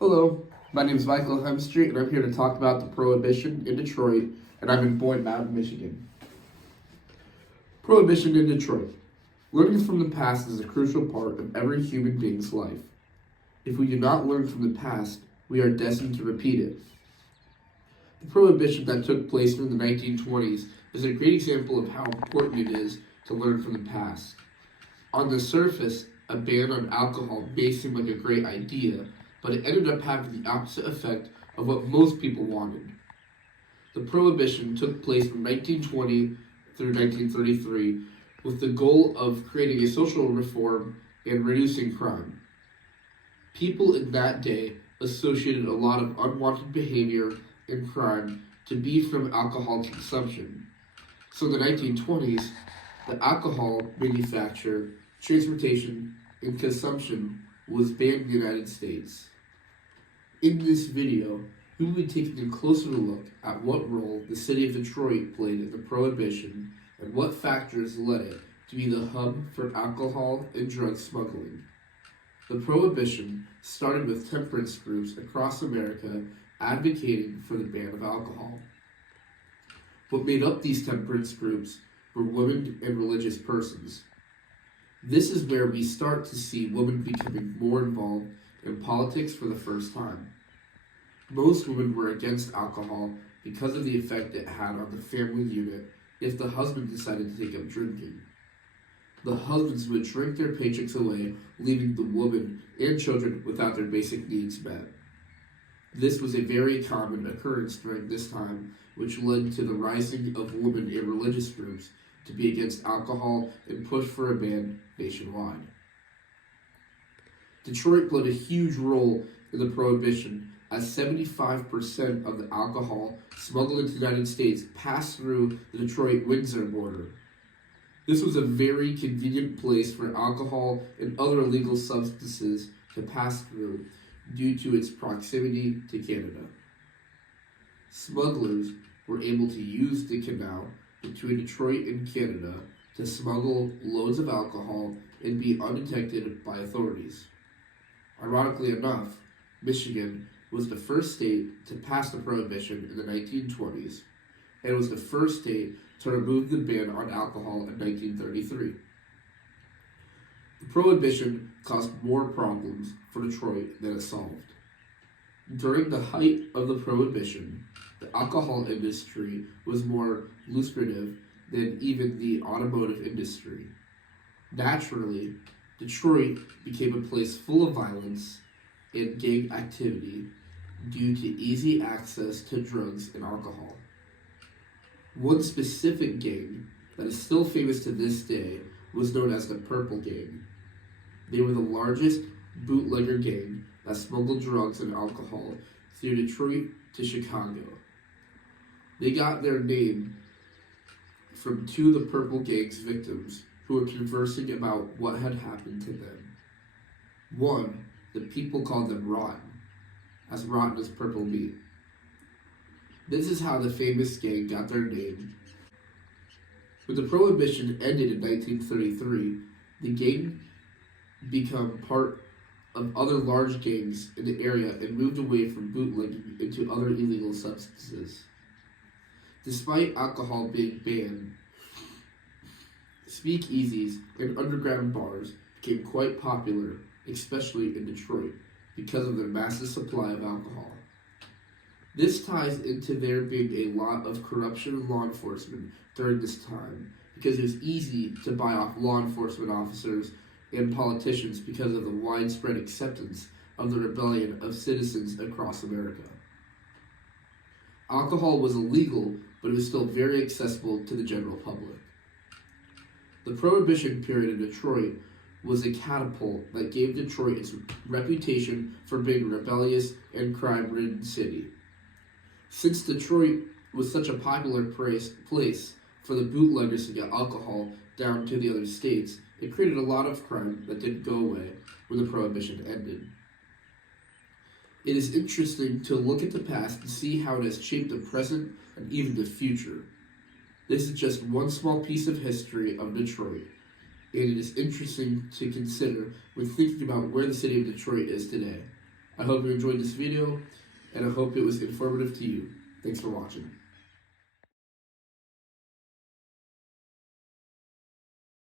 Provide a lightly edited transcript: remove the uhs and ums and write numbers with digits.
Hello, my name is Michael Hemstreet, and I'm here to talk about the Prohibition in Detroit, and I'm in Boyd Mountain, Michigan. Prohibition in Detroit. Learning from the past is a crucial part of every human being's life. If we do not learn from the past, we are destined to repeat it. The Prohibition that took place in the 1920s is a great example of how important it is to learn from the past. On the surface, a ban on alcohol may seem like a great idea, but it ended up having the opposite effect of what most people wanted. The Prohibition took place from 1920 through 1933 with the goal of creating a social reform and reducing crime. People in that day associated a lot of unwanted behavior and crime to be from alcohol consumption. So in the 1920s, the alcohol manufacture, transportation, and consumption was banned in the United States. In this video, we will be taking a closer look at what role the city of Detroit played in the Prohibition and what factors led it to be the hub for alcohol and drug smuggling. The Prohibition started with temperance groups across America advocating for the ban of alcohol. What made up these temperance groups were women and religious persons. This is where we start to see women becoming more involved in politics for the first time. Most women were against alcohol because of the effect it had on the family unit if the husband decided to take up drinking. The husbands would drink their paychecks away, leaving the woman and children without their basic needs met. This was a very common occurrence during this time, which led to the rising of women in religious groups to be against alcohol and push for a ban nationwide. Detroit played a huge role in the Prohibition, as 75% of the alcohol smuggled into the United States passed through the Detroit-Windsor border. This was a very convenient place for alcohol and other illegal substances to pass through due to its proximity to Canada. Smugglers were able to use the canal between Detroit and Canada to smuggle loads of alcohol and be undetected by authorities. Ironically enough, Michigan was the first state to pass the Prohibition in the 1920s, and was the first state to remove the ban on alcohol in 1933. The Prohibition caused more problems for Detroit than it solved. During the height of the Prohibition, the alcohol industry was more lucrative than even the automotive industry. Naturally, Detroit became a place full of violence and gang activity due to easy access to drugs and alcohol. One specific gang that is still famous to this day was known as the Purple Gang. They were the largest bootlegger gang that smuggled drugs and alcohol through Detroit to Chicago. They got their name from two of the Purple Gang's victims who were conversing about what had happened to them. One, the people called them rotten, as rotten as purple meat. This is how the famous gang got their name. When the Prohibition ended in 1933, the gang became part of other large gangs in the area and moved away from bootlegging into other illegal substances. Despite alcohol being banned, speakeasies and underground bars became quite popular, especially in Detroit, because of their massive supply of alcohol. This ties into there being a lot of corruption in law enforcement during this time, because it was easy to buy off law enforcement officers and politicians because of the widespread acceptance of the rebellion of citizens across America. Alcohol was illegal, but it was still very accessible to the general public. The Prohibition period in Detroit was a catapult that gave Detroit its reputation for being a rebellious and crime-ridden city. Since Detroit was such a popular place for the bootleggers to get alcohol down to the other states, it created a lot of crime that didn't go away when the Prohibition ended. It is interesting to look at the past and see how it has shaped the present and even the future. This is just one small piece of history of Detroit, and it is interesting to consider when thinking about where the city of Detroit is today. I hope you enjoyed this video, and I hope it was informative to you. Thanks for watching.